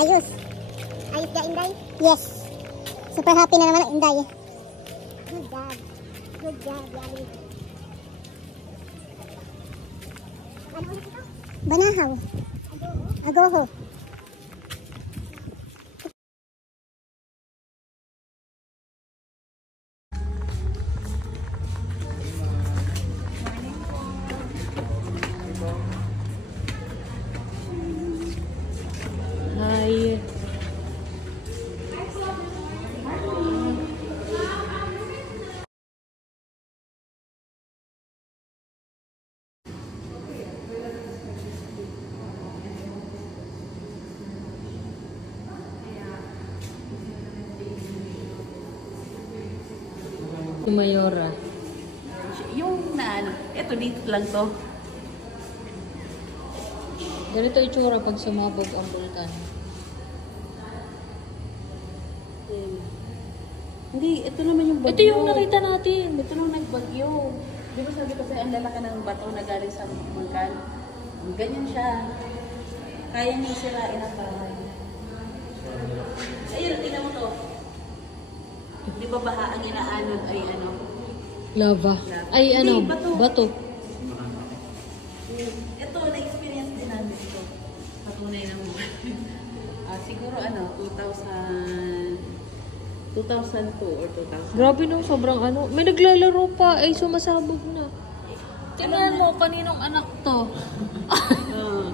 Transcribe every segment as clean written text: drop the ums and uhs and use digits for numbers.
Ayos. Ayos ka, Inday? Yes. Super happy na naman ang Inday. Good job. Good job, Yali. Ano ulit ito? Banahaw. Agoho. Hi. Si Mayora. Yung na ano, eto dito lang to. Ganito itsura pag sumabog ang bulkan. Hindi, ito naman yung bagyo. Ito yung nakita natin. Ito nung nagbagyo. Di ba sabi ko sa'yo, ang lalaki ng bato na galing sa bulkan? Ganyan siya. Kaya niya sirain ang bahay. Ayun, tingnan mo to. Di ba baha ang inaanod ay ano? Lava. Ay, ano? Hindi, bato. Bato. Ito, na-experience din namin ito. Patunay ng siguro ano, 2002 or 2000. Grabe no, sobrang ano. May naglalaro pa. Ay, sumasabog na. Tingnan mo, kaninong anak to?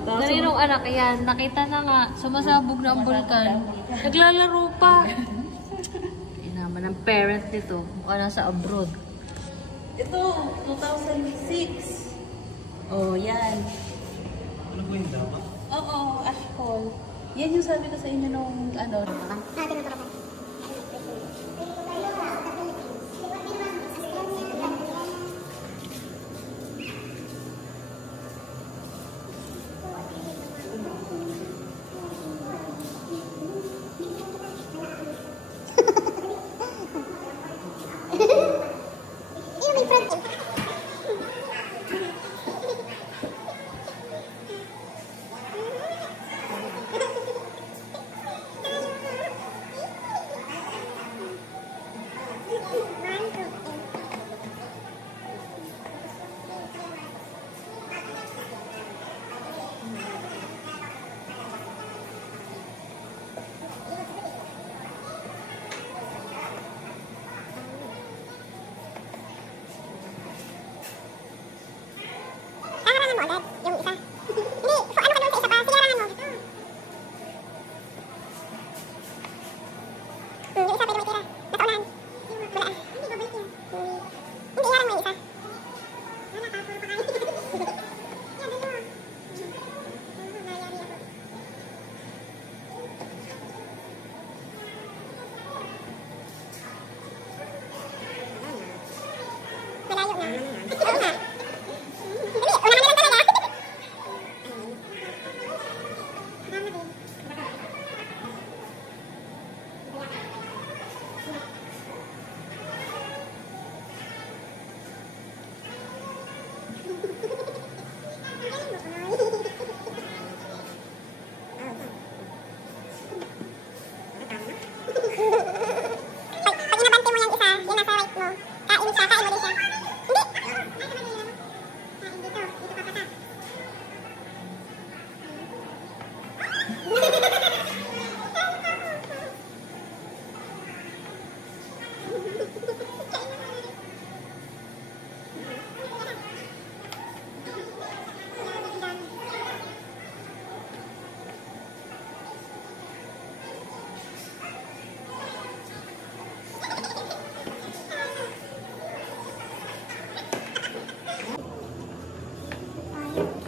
Kaninong anak yan? Nakita na nga, sumasabog na ang bulkan. Naglalaro pa. Inaman ang parent nito. Mukha nasa abroad. Ito, 2006. Oh, yan. Ano po yung dapat? Oo, ashfall. Yan yung sabi ko sa inyo nung ano.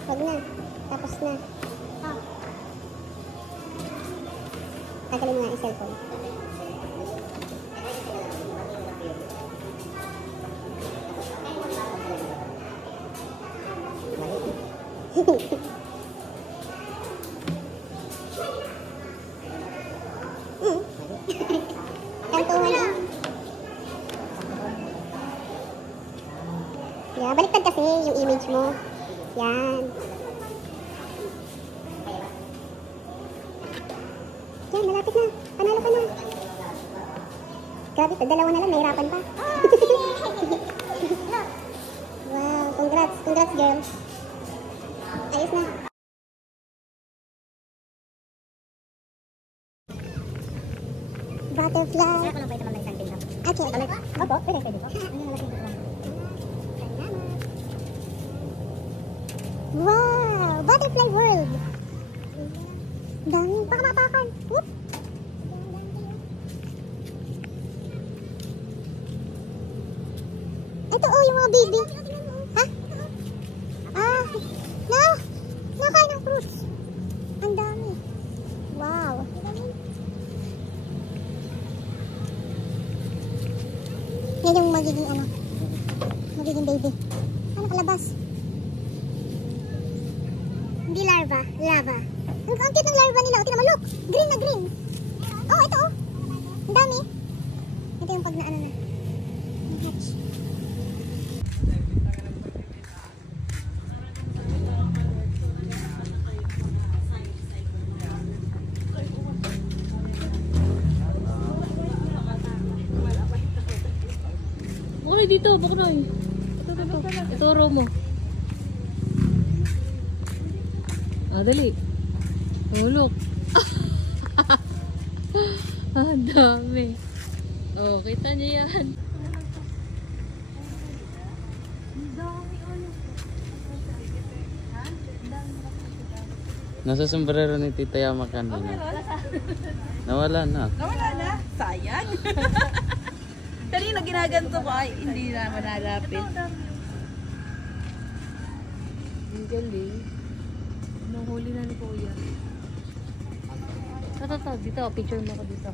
Wag na. Tapos na. Tagalin mo nga yung cellphone. Kantuhan na. Yeah, baliktad kasi yung image mo. Yan. Yan, malapit na. Panalo ka na. Grabe, dalawa na lang, nahirapan pa. Wow, congrats. Congrats, girl. Ayos na. Butterfly. Kaya ko lang pwede mamay isang pin. Okay. Opo, pwede po. Wow! Butterfly world! Dami. Baka mapakan. Whoop! Ito oh, yung mga baby. Ha? Ah! No! Nakain ng fruits. Ang dami. Wow! Yan yung magiging ano? Magiging baby. Ano kalabas? Hindi larva, lava. Ang cute ng larva nila. O, tingnan mo, look! Green na green. Oh, ito oh. Ang dami. Ito yung pag na ano na. Hatch. Bukoy dito, bukoy. Ito. Ituro mo. Ah, dali. Oh, look. Ah, dami. Oh, kita niyo yan. Nasa sombrero ni Tita Yama kanina. Nawala na. Nawala na. Sayang. Kanina ginaganto ko ay hindi na manalapit. Ang galing. Nahuli na ni Kuya. Ito, dito. Picture mo ko dito.